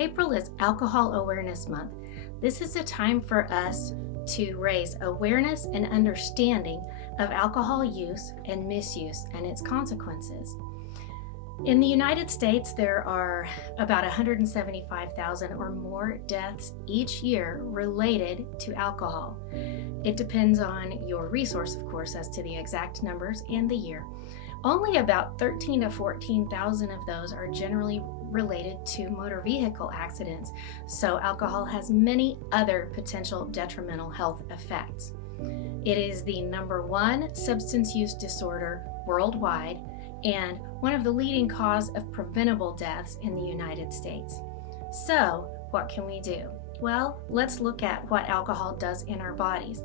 April is Alcohol Awareness Month. This is a time for us to raise awareness and understanding of alcohol use and misuse and its consequences. In the United States, there are about 175,000 or more deaths each year related to alcohol. It depends on your resource, of course, as to the exact numbers and the year. Only about 13 to 14,000 of those are generally related to motor vehicle accidents, so alcohol has many other potential detrimental health effects. It is the number one substance use disorder worldwide and one of the leading cause of preventable deaths in the United States. So, what can we do? Well, let's look at what alcohol does in our bodies.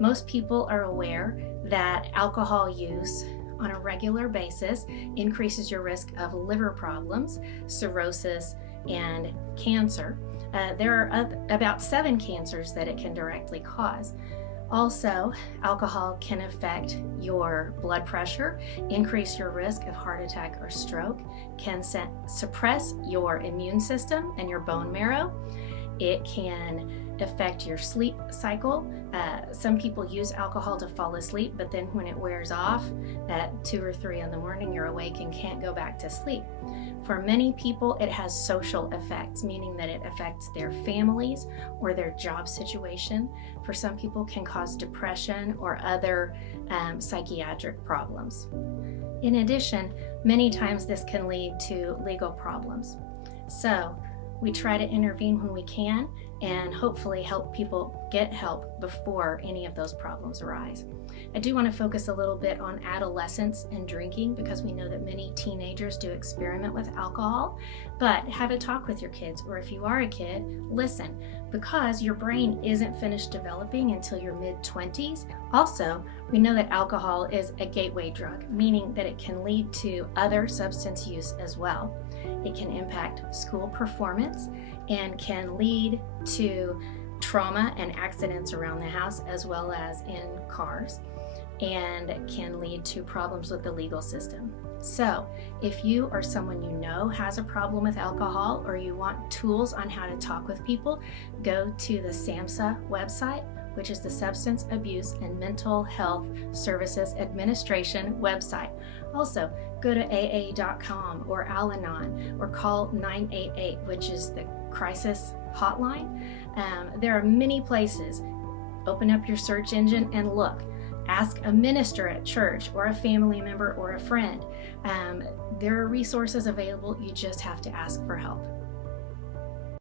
Most people are aware that alcohol use on a regular basis increases your risk of liver problems, cirrhosis, and cancer. There are about 7 cancers that it can directly cause. Also, alcohol can affect your blood pressure, increase your risk of heart attack or stroke, can suppress your immune system and your bone marrow. It can affect your sleep cycle. Some people use alcohol to fall asleep, but then when it wears off at 2 or 3 in the morning, you're awake and can't go back to sleep. For many people, it has social effects, meaning that it affects their families or their job situation. For some people, it can cause depression or other psychiatric problems. In addition, many times this can lead to legal problems. So we try to intervene when we can and hopefully help people get help before any of those problems arise. I do want to focus a little bit on adolescence and drinking because we know that many teenagers do experiment with alcohol, but have a talk with your kids, or if you are a kid, listen, because your brain isn't finished developing until your mid-20s. Also, we know that alcohol is a gateway drug, meaning that it can lead to other substance use as well. It can impact school performance and can lead to trauma and accidents around the house as well as in cars, and can lead to problems with the legal system. So if you or someone you know has a problem with alcohol, or you want tools on how to talk with people, go to the SAMHSA website, which is the Substance Abuse and Mental Health Services Administration website. Also, go to AA.com or Al-Anon, or call 988, which is the crisis hotline. There are many places. Open up your search engine and look. Ask a minister at church or a family member or a friend. There are resources available. You just have to ask for help.